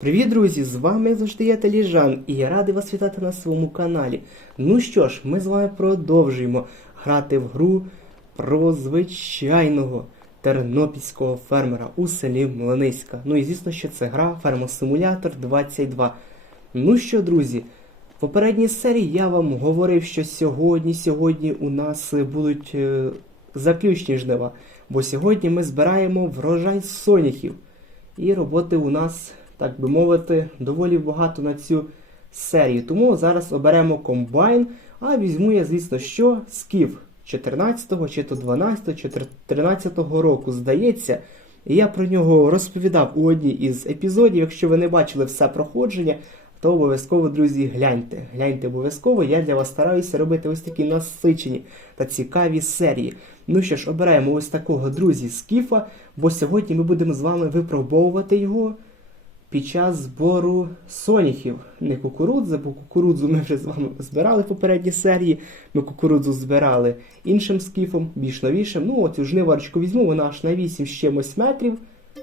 Привіт, друзі! З вами завжди я Таліжан, і я радий вас вітати на своєму каналі. Ну що ж, ми з вами продовжуємо грати в гру про звичайного тернопільського фермера у селі Млиниська. Ну і звісно, що це гра Фермосимулятор 22. Ну що, друзі, в попередній серії я вам говорив, що сьогодні, сьогодні у нас будуть е, заключні жнива, бо сьогодні ми збираємо врожай соняхів. І роботи у нас, так би мовити, доволі багато на цю серію. Тому зараз оберемо комбайн, а візьму я, звісно, що скіф 14-го, чи то 12-го, чи 13-го року, здається. І я про нього розповідав у одній із епізодів. Якщо ви не бачили все проходження, то обов'язково, друзі, гляньте. Гляньте обов'язково, я для вас стараюся робити ось такі насичені та цікаві серії. Ну що ж, обираємо ось такого друзі скіфа, бо сьогодні ми будемо з вами випробовувати його під час збору соняхів. Не кукурудзи, бо кукурудзу ми вже з вами збирали в попередній серії. Ми кукурудзу збирали іншим скіфом, більш новішим. Ну, от жниварочку візьму, вона аж на 8 з чимось метрів.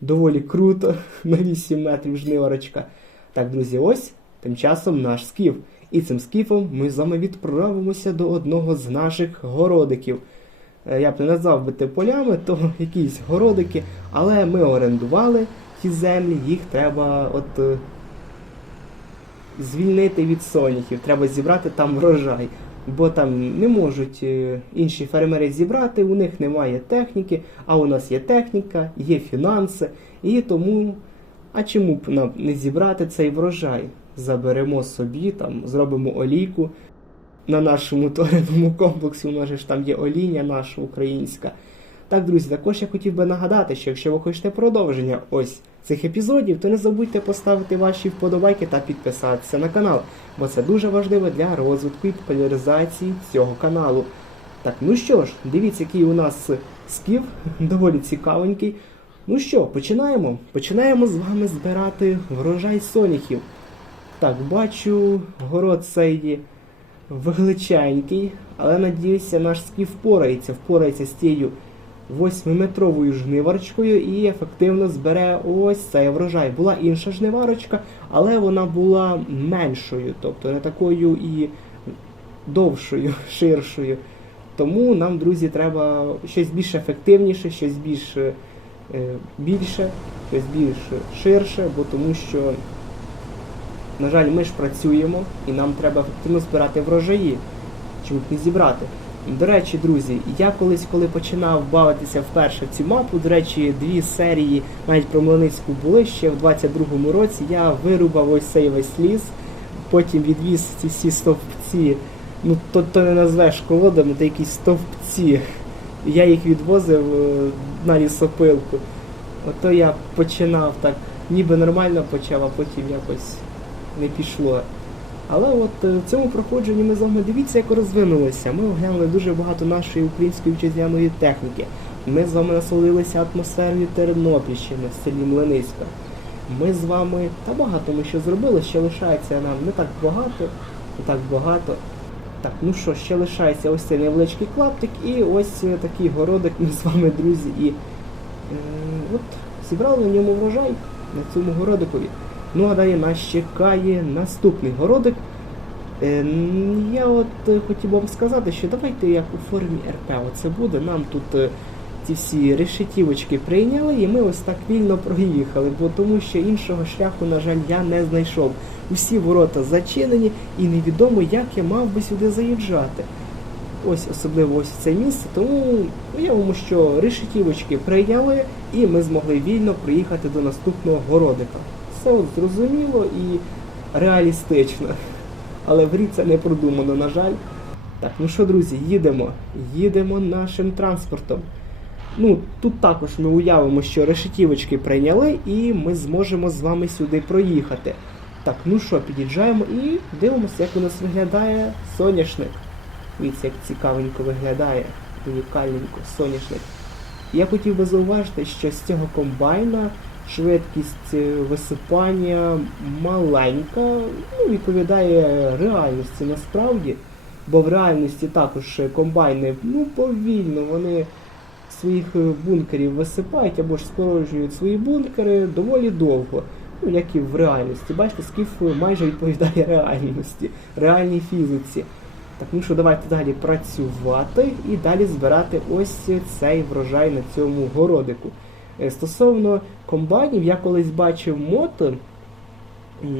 Доволі круто, на 8 метрів жниварочка. Так, друзі, ось тим часом наш скіф. І цим скіфом ми з вами відправимося до одного з наших городиків. Е, Я б не назвав би те полями, то якісь городики, але ми орендували ті землі, їх треба от е, звільнити від соняхів, треба зібрати там врожай. Бо там не можуть е, інші фермери зібрати, у них немає техніки, а у нас є техніка, є фінанси, і тому, а чому б нам не зібрати цей врожай? Заберемо собі, там, зробимо олійку на нашому торинному комплексі, у нас ж там є олійня наша українська. Так, друзі, також я хотів би нагадати, що якщо ви хочете продовження ось цих епізодів, то не забудьте поставити ваші вподобайки та підписатися на канал, бо це дуже важливо для розвитку і популяризації цього каналу. Так, ну що ж, дивіться, який у нас скіф, доволі цікавенький. Ну що, починаємо? Починаємо з вами збирати врожай соняхів. Так, бачу, город цей величенький, але надіюся, наш скіф впорається, впорається з тією 8-метровою жниварочкою і ефективно збере ось цей врожай. Була інша жниварочка, але вона була меншою, тобто не такою і довшою, ширшою. Тому нам, друзі, треба щось більш ефективніше, щось більш е, більше, щось більш ширше, бо тому що, на жаль, ми ж працюємо і нам треба ефективно збирати врожаї, чому б не зібрати. До речі, друзі, я колись, коли починав бавитися вперше в цю мапу, до речі, дві серії навіть про Млиницьку були ще в 22-му році. Я вирубав ось цей весь ліс, потім відвіз ці всі стовпці. Ну, то, то не назвеш колодами, то якісь стовпці. Я їх відвозив е, на лісопилку. Ото я починав так, ніби нормально почав, а потім якось не пішло. Але от е, в цьому проходженні ми з вами дивіться, як розвинулися. Ми оглянули дуже багато нашої української вітчизняної техніки. Ми з вами насолилися атмосферою Тернопільщини в селі Млиниська. Ми з вами та багато ми що зробили, ще лишається нам не так багато, не так багато. Так, ну що, ще лишається ось цей невеличкий клаптик і ось е, такий городик ми з вами, друзі, і е, от зібрали в ньому врожай на цьому городикові. Ну а далі нас чекає наступний городик. Е, я от е, хотів вам сказати, що давайте як у формі РП оце буде. Нам тут е, ці всі решетівочки прийняли, і ми ось так вільно проїхали, бо тому що іншого шляху, на жаль, я не знайшов. Усі ворота зачинені, і невідомо, як я мав би сюди заїжджати. Ось особливо ось це місце, тому уявимо, що решетівочки прийняли, і ми змогли вільно приїхати до наступного городика. Все зрозуміло і реалістично. Але в це не продумано, на жаль. Так, ну що, друзі, їдемо. Їдемо нашим транспортом. Ну, тут також ми уявимо, що решетівочки прийняли, і ми зможемо з вами сюди проїхати. Так, ну що, під'їжджаємо і дивимося, як у нас виглядає соняшник. Дивіться, як цікавенько виглядає, унікальненько, соняшник. Я хотів би зауважити, що з цього комбайна швидкість висипання маленька, ну, відповідає реальності насправді. Бо в реальності також комбайни ну, повільно, вони своїх бункерів висипають або ж спорожнюють свої бункери доволі довго. ну, як і в реальності. Бачите, скіф майже відповідає реальності, реальній фізиці. Так, ну що, давайте далі працювати і далі збирати ось цей врожай на цьому городику. Е, Стосовно комбайнів, я колись бачив мото,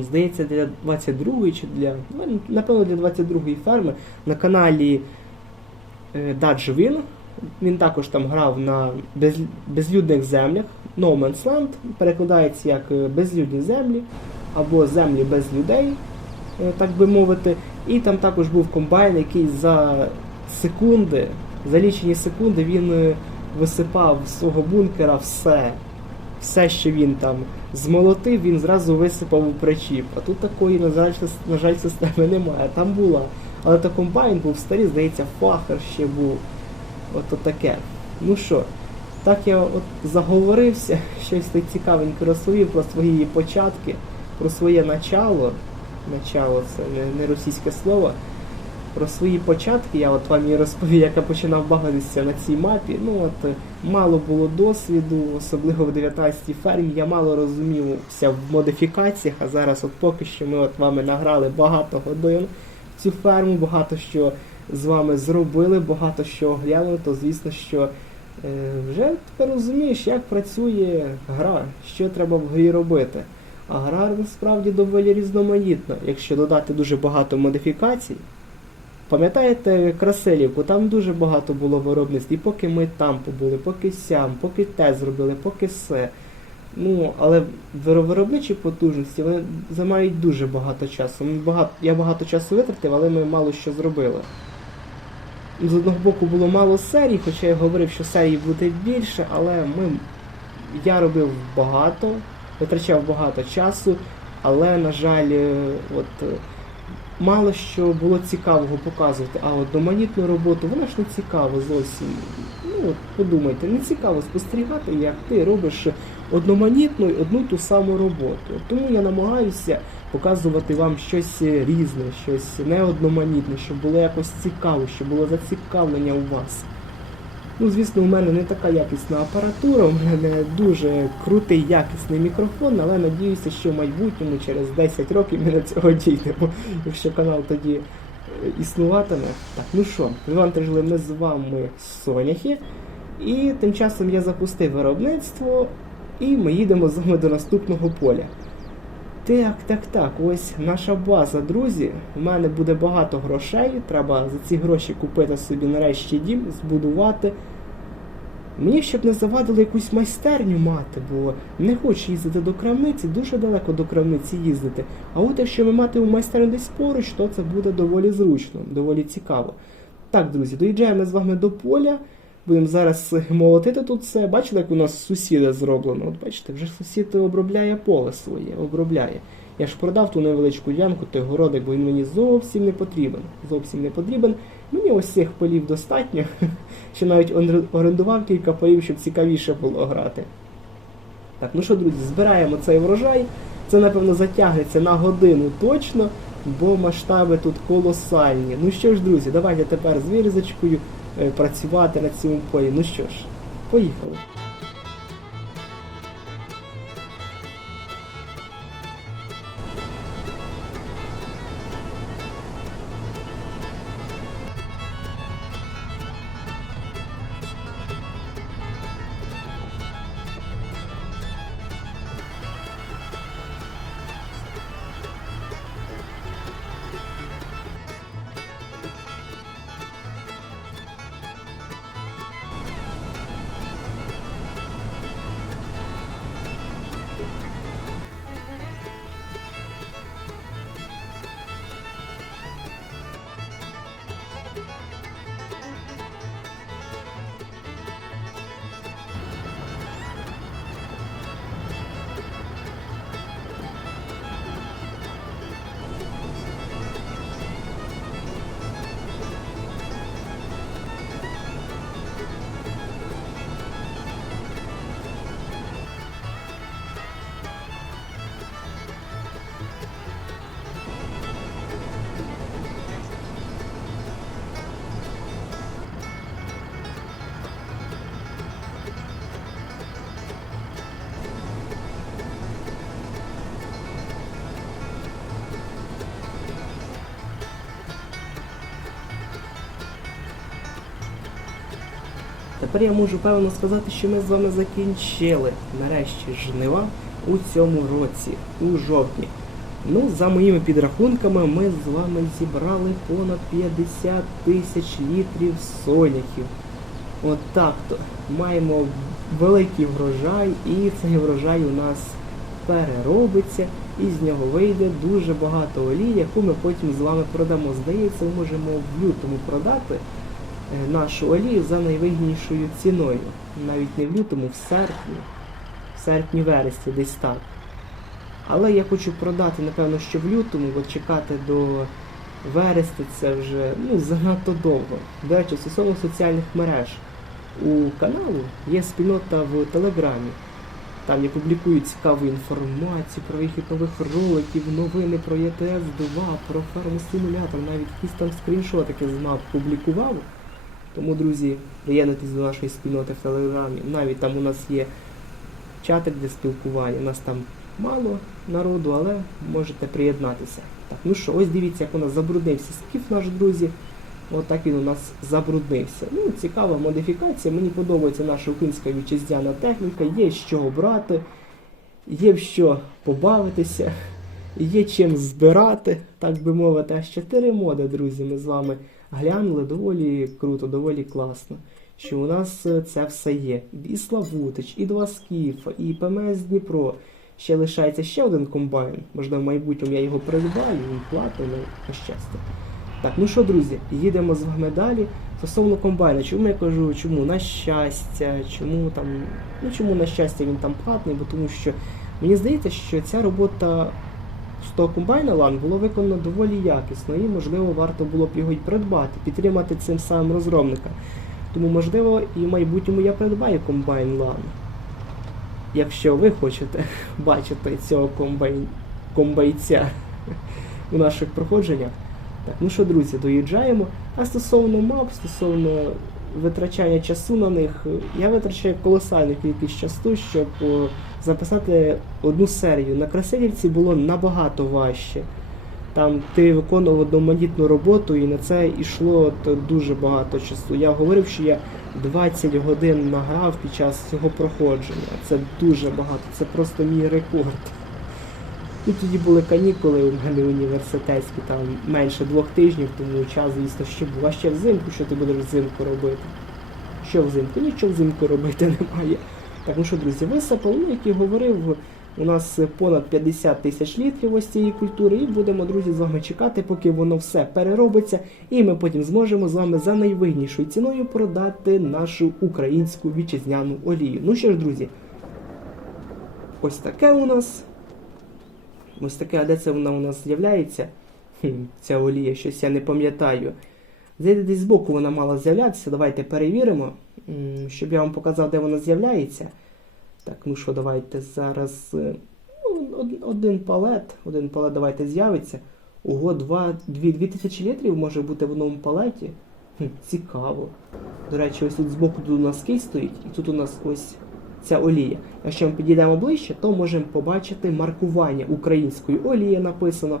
здається, для 22-ї чи для. ну, Напевно, для 22-ї ферми на каналі е, Dutch Win. Він також там грав на без, безлюдних землях. No Man's Land перекладається як е, безлюдні землі або землі без людей, е, так би мовити. І там також був комбайн, який за секунди, за лічені секунди він е, висипав з свого бункера все. Все, що він там змолотив, він зразу висипав у причіп. А тут такої, на жаль, на жаль, системи немає. Там була. Але то комбайн був старий, здається, фахер ще був. Ото таке. Ну що, так я от заговорився, щось так цікавенько розповів про свої початки, про своє начало. Начало це не, не російське слово. Про свої початки я от вам і розповів, як я починав бавитися на цій мапі. Ну от е, мало було досвіду, особливо в 19-й фермі, я мало розумівся в модифікаціях, а зараз от поки що ми от вами награли багато годин цю ферму, багато що з вами зробили, багато що оглянули, то звісно, що е, вже тепер розумієш, як працює гра, що треба в грі робити. А гра насправді доволі різноманітна, якщо додати дуже багато модифікацій. Пам'ятаєте Краселівку, там дуже багато було виробництв, і поки ми там побули, поки сям, поки те зробили, поки все. Ну, але виробничі потужності вони займають дуже багато часу. Ми багато, я багато часу витратив, але ми мало що зробили. З одного боку було мало серій, хоча я говорив, що серій буде більше, але ми, я робив багато, витрачав багато часу, але, на жаль, е, от, е, мало що було цікавого показувати. А одноманітну роботу, вона ж не цікава зовсім. Ну, от подумайте, не цікаво спостерігати, як ти робиш одноманітну і одну ту саму роботу. Тому я намагаюся показувати вам щось різне, щось не одноманітне, щоб було якось цікаво, щоб було зацікавлення у вас. Ну, звісно, у мене не така якісна апаратура, у мене дуже крутий якісний мікрофон, але надіюся, що в майбутньому через 10 років ми до цього дійдемо, якщо канал тоді е, існуватиме. Так, ну що, вивантажили ми з вами соняхи, і тим часом я запустив виробництво, і ми їдемо з вами до наступного поля. Так, так, так, ось наша база, друзі. У мене буде багато грошей. Треба за ці гроші купити собі нарешті дім, збудувати. Мені щоб не завадило якусь майстерню мати, бо не хочу їздити до крамниці, дуже далеко до крамниці їздити. А от якщо ми матимемо майстерню десь поруч, то це буде доволі зручно, доволі цікаво. Так, друзі, доїжджаємо з вами до поля. Будемо зараз молотити тут все. Бачили, як у нас сусіда зроблено? От бачите, вже сусід обробляє поле своє, обробляє. Я ж продав ту невеличку ямку, той городик, бо він мені зовсім не потрібен. Зовсім не потрібен. Мені ось цих полів достатньо. Ще навіть орендував кілька полів, щоб цікавіше було грати. Так, ну що, друзі, збираємо цей врожай. Це, напевно, затягнеться на годину точно, бо масштаби тут колосальні. Ну що ж, друзі, давайте тепер з вирізочкою працювати на цьому полі. Ну що ж, поїхали. Тепер я можу певно сказати, що ми з вами закінчили нарешті жнива у цьому році, у жовтні. Ну, за моїми підрахунками, ми з вами зібрали понад 50 тисяч літрів соняхів. От так то. Маємо великий врожай, і цей врожай у нас переробиться, і з нього вийде дуже багато олії, яку ми потім з вами продамо. Здається, ми можемо в лютому продати нашу олію за найвигіднішою ціною. Навіть не в лютому, в серпні. В серпні-вересні, десь так. Але я хочу продати, напевно, що в лютому, бо чекати до вересня це вже ну, занадто довго. До речі, стосовно соціальних мереж. У каналу є спільнота в Телеграмі. Там я публікую цікаву інформацію про вихід нових роликів, новини про ЄТС 2, про ферму стимулятор, навіть якісь там скріншотики з мап публікував. Тому, друзі, приєднуйтесь до нашої спільноти в Телеграмі. Навіть там у нас є чатик для спілкування. У нас там мало народу, але можете приєднатися. Так, ну що, ось дивіться, як у нас забруднився скіф наш друзі. Отак він у нас забруднився. Ну, цікава модифікація. Мені подобається наша українська вітчизняна техніка, є з чого брати, є в що побавитися, є чим збирати, так би мовити. Аж 4 моди, друзі, ми з вами глянули доволі круто, доволі класно. Що у нас е, це все є. І Славутич, і два скіфа, і ПМС Дніпро. Ще лишається ще один комбайн. Можливо, в майбутньому я його придбаю, він платить, на щастя. Так, ну що, друзі, їдемо з вами далі. Стосовно комбайна, чому я кажу, чому на щастя, чому там, ну чому на щастя він там платний, бо тому що мені здається, що ця робота з того комбайна лан була виконана доволі якісно, і можливо варто було б його й придбати, підтримати цим самим розробника. Тому, можливо, і в майбутньому я придбаю комбайн лан. Якщо ви хочете бачити цього комбайн... комбайця у наших проходженнях. Так, ну що, друзі, доїжджаємо. А стосовно мап, стосовно витрачання часу на них, я витрачаю колосальну кількість часу, щоб записати одну серію. На Красилівці було набагато важче. Там ти виконував одноманітну роботу і на це йшло дуже багато часу. Я говорив, що я 20 годин награв під час цього проходження. Це дуже багато, це просто мій рекорд. Ну, тоді були канікули у мене університетські, там менше двох тижнів, тому час, звісно, ще був. А ще взимку, що ти будеш взимку робити? Що взимку? Нічого взимку робити немає. Так, ну що, друзі, висипали, ну, як і говорив, у нас понад 50 тисяч літрів ось цієї культури, і будемо, друзі, з вами чекати, поки воно все переробиться, і ми потім зможемо з вами за найвигіднішою ціною продати нашу українську вітчизняну олію. Ну що ж, друзі, ось таке у нас. Ось таке, а де це вона у нас з'являється? Ця олія, щось я не пам'ятаю. Зайде десь збоку вона мала з'являтися. Давайте перевіримо, щоб я вам показав, де вона з'являється. Так, ну що, давайте зараз. е, ну, од- Один палет. Один палет давайте з'явиться. Ого, два, дві, дві тисячі літрів може бути в одному палеті. Хм, цікаво. До речі, ось тут збоку тут у нас кейс стоїть, і тут у нас ось ця олія. Якщо ми підійдемо ближче, то можемо побачити маркування української олії написано.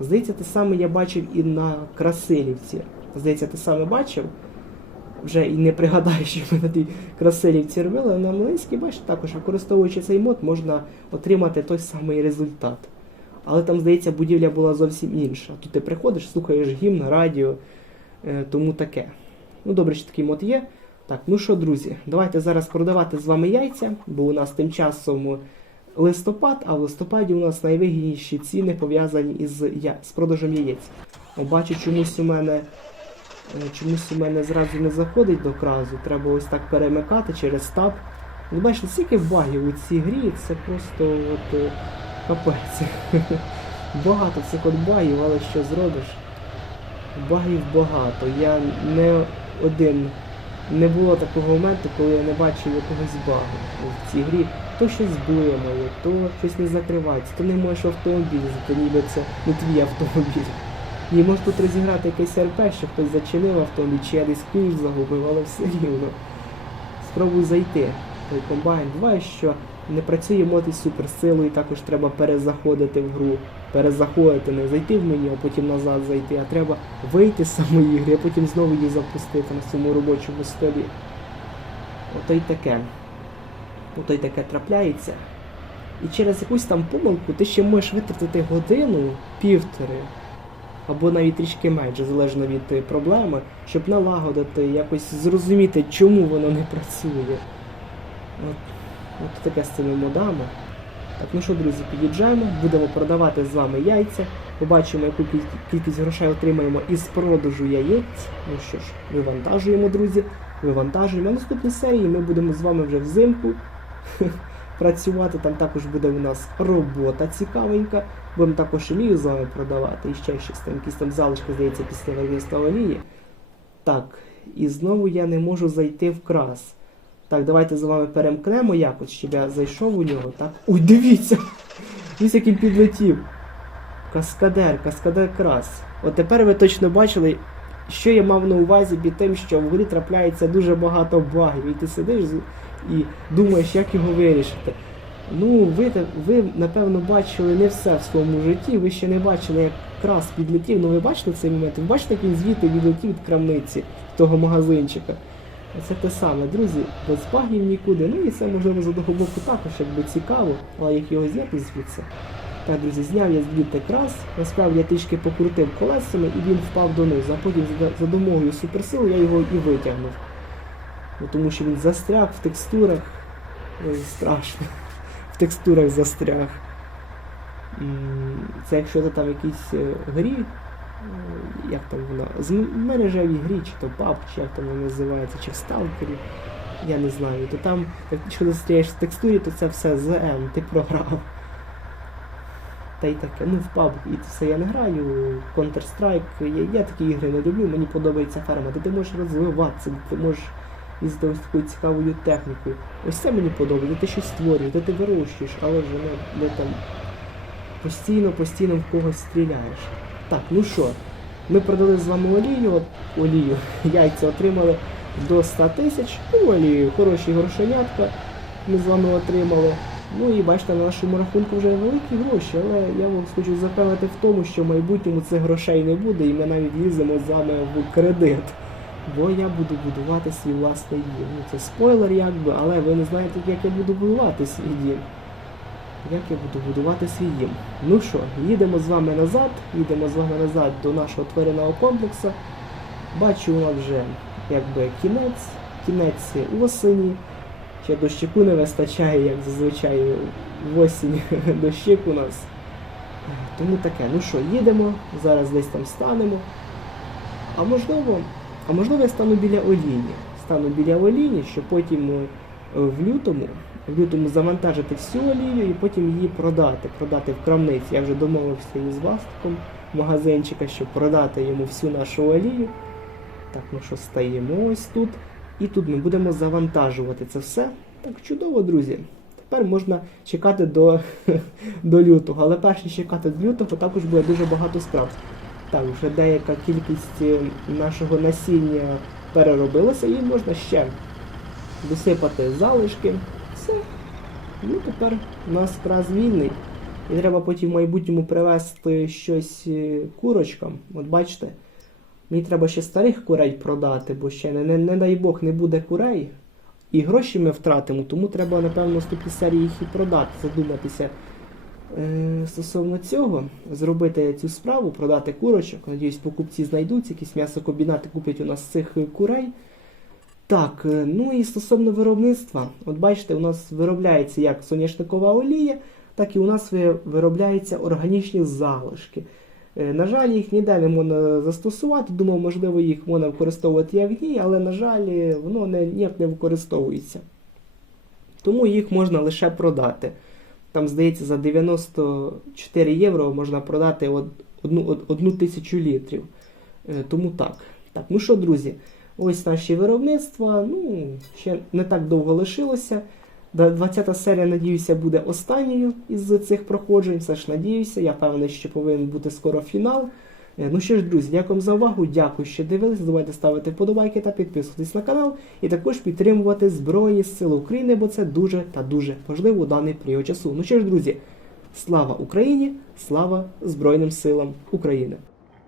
Здається, те саме я бачив і на Красилівці. Здається, те саме бачив. Вже і не пригадаю, що ми на тій Красилівці робили, але на Малинській, бачите, також використовуючи цей мод, можна отримати той самий результат. Але там, здається, будівля була зовсім інша. Тут ти приходиш, слухаєш гімн, радіо, е, тому таке. Ну, добре, що такий мод є. Так, ну що, друзі, давайте зараз продавати з вами яйця, бо у нас тим часом листопад, а в листопаді у нас найвигідніші ціни пов'язані із я... з продажем яєць. О, бачу, чомусь у мене е, чомусь у мене зразу не заходить до кразу. Треба ось так перемикати через таб. Ви бачите, стільки багів у цій грі, це просто от е, капець. Багато цих от багів, але що зробиш? Багів багато. Я не один не було такого моменту, коли я не бачив якогось багу в цій грі. То щось блимає, то щось не закривається, то не можеш автомобіль, то ніби це не твій автомобіль. Ні, може тут розіграти якийсь РП, що хтось зачинив автомобіль, чи я десь ключ загубив, але все рівно. Спробуй зайти. Той комбайн. Буває, що не працює мод із суперсилою, також треба перезаходити в гру. Перезаходити, не зайти в меню, а потім назад зайти, а треба вийти з самої гри, а потім знову її запустити на цьому робочому столі. ото й таке. Ото й таке трапляється. І через якусь там помилку ти ще можеш витратити годину, півтори, або навіть трішки менше, залежно від е, проблеми, щоб налагодити, якось зрозуміти, чому воно не працює. От, от таке з цими модами. Так, ну що, друзі, під'їжджаємо, будемо продавати з вами яйця. Побачимо, яку кількість грошей отримаємо із продажу яєць. Ну що ж, вивантажуємо, друзі. Вивантажуємо. А наступній серії ми будемо з вами вже взимку працювати. Там також буде у нас робота цікавенька. Будемо також олію з вами продавати. І ще щось там, якісь там залишки, здається, після виробництва олії. Так, і знову я не можу зайти в крас. Так, давайте з вами перемкнемо якось, щоб я зайшов у нього, так? Ой, дивіться! Ось який підлетів. Каскадер, каскадер крас. От тепер ви точно бачили, що я мав на увазі під тим, що в грі трапляється дуже багато багів, і ти сидиш і думаєш, як його вирішити. Ну, ви, ви, напевно, бачили не все в своєму житті, ви ще не бачили, як крас підлетів. Ну ви бачили цей момент? Ви бачите, як він звідти відлетів від крамниці, того магазинчика. Це те саме, друзі, без багів нікуди. Ну і це можливо з одного боку також якби цікаво, але як його зняти звідси. Так, друзі, зняв я звідти крас, насправді я трішки покрутив колесами і він впав донизу, а потім за, допомогою суперсили я його і витягнув. Ну, тому що він застряг в текстурах. Ой, страшно. В текстурах застряг. Це якщо ти там в якійсь е, грі, як там вона, з мережевій грі, чи то PUBG, чи як там вона називається, чи в Сталкері, я не знаю, то там, якщо ти застряєш в текстурі, то це все ЗМ, ти програв. Та й таке. Ну, в PUBG і це я не граю, Counter-Strike, я, я такі ігри не люблю, мені подобається ферма, де ти можеш розвиватися, ти можеш ось такою цікавою технікою. Ось це мені подобається, де ти щось створюєш, де ти вирощуєш, але вже не, не там постійно, постійно в когось стріляєш. Так, ну що, ми продали з вами олію, от, олію, яйця отримали до 100 тисяч, ну, олію, хороші грошенятка ми з вами отримали. Ну і бачите, на нашому рахунку вже великі гроші, але я вам хочу запевнити в тому, що в майбутньому цих грошей не буде, і ми навіть їздимо з вами в кредит. Бо я буду будувати свій власний дім. Ну це спойлер якби, але ви не знаєте, як я буду будувати свій дім. Як я буду будувати свій дім. Ну що, їдемо з вами назад, їдемо з вами назад до нашого тваринного комплексу. Бачу у нас вже якби кінець, кінець осені. Ще дощику не вистачає, як зазвичай в осінь дощик у нас. Тому таке, ну що, їдемо, зараз десь там станемо. А можливо, а можливо я стану біля олійні. Стану біля олійні, щоб потім е, в лютому, в лютому завантажити всю олію і потім її продати. Продати в крамниці. Я вже домовився із власником магазинчика, щоб продати йому всю нашу олію. Так, ну що, стаємо ось тут. І тут ми будемо завантажувати це все. Так, чудово, друзі. Тепер можна чекати до, до лютого. Але перш ніж чекати до лютого, також буде дуже багато справ. Так, вже деяка кількість е, нашого насіння переробилася, і можна ще досипати залишки. Все. Ну тепер у нас крас вільний. І треба потім в майбутньому привезти щось е, курочкам. От бачите, мені треба ще старих курей продати, бо ще не, не, не дай Бог не буде курей. І гроші ми втратимо, тому треба, напевно, наступній серії їх і продати, задуматися е, стосовно цього, зробити цю справу, продати курочок. Надіюсь, покупці знайдуться, якісь м'ясокомбінати куплять у нас цих е, курей. Так, е, ну і стосовно виробництва, от бачите, у нас виробляється як соняшникова олія, так і у нас виробляються органічні залишки. Е, На жаль, їх ніде не можна застосувати. Думав, можливо, їх можна використовувати як гній, але, на жаль, воно не, ніяк не використовується. Тому їх можна лише продати. Там, здається, за 94 євро можна продати од- одну, одну тисячу літрів. Е, Тому так. Так, ну що, друзі, ось наші виробництва. Ну, ще не так довго лишилося. Да- 20 серія, надіюся, буде останньою із цих проходжень. Все ж надіюся. Я певний, що повинен бути скоро фінал. Е, Ну що ж, друзі, дякую за увагу. Дякую, що дивились. Не забувайте ставити вподобайки та підписуватись на канал. І також підтримувати Збройні Сили України, бо це дуже та дуже важливо у даний період часу. Ну що ж, друзі, слава Україні! Слава Збройним силам України!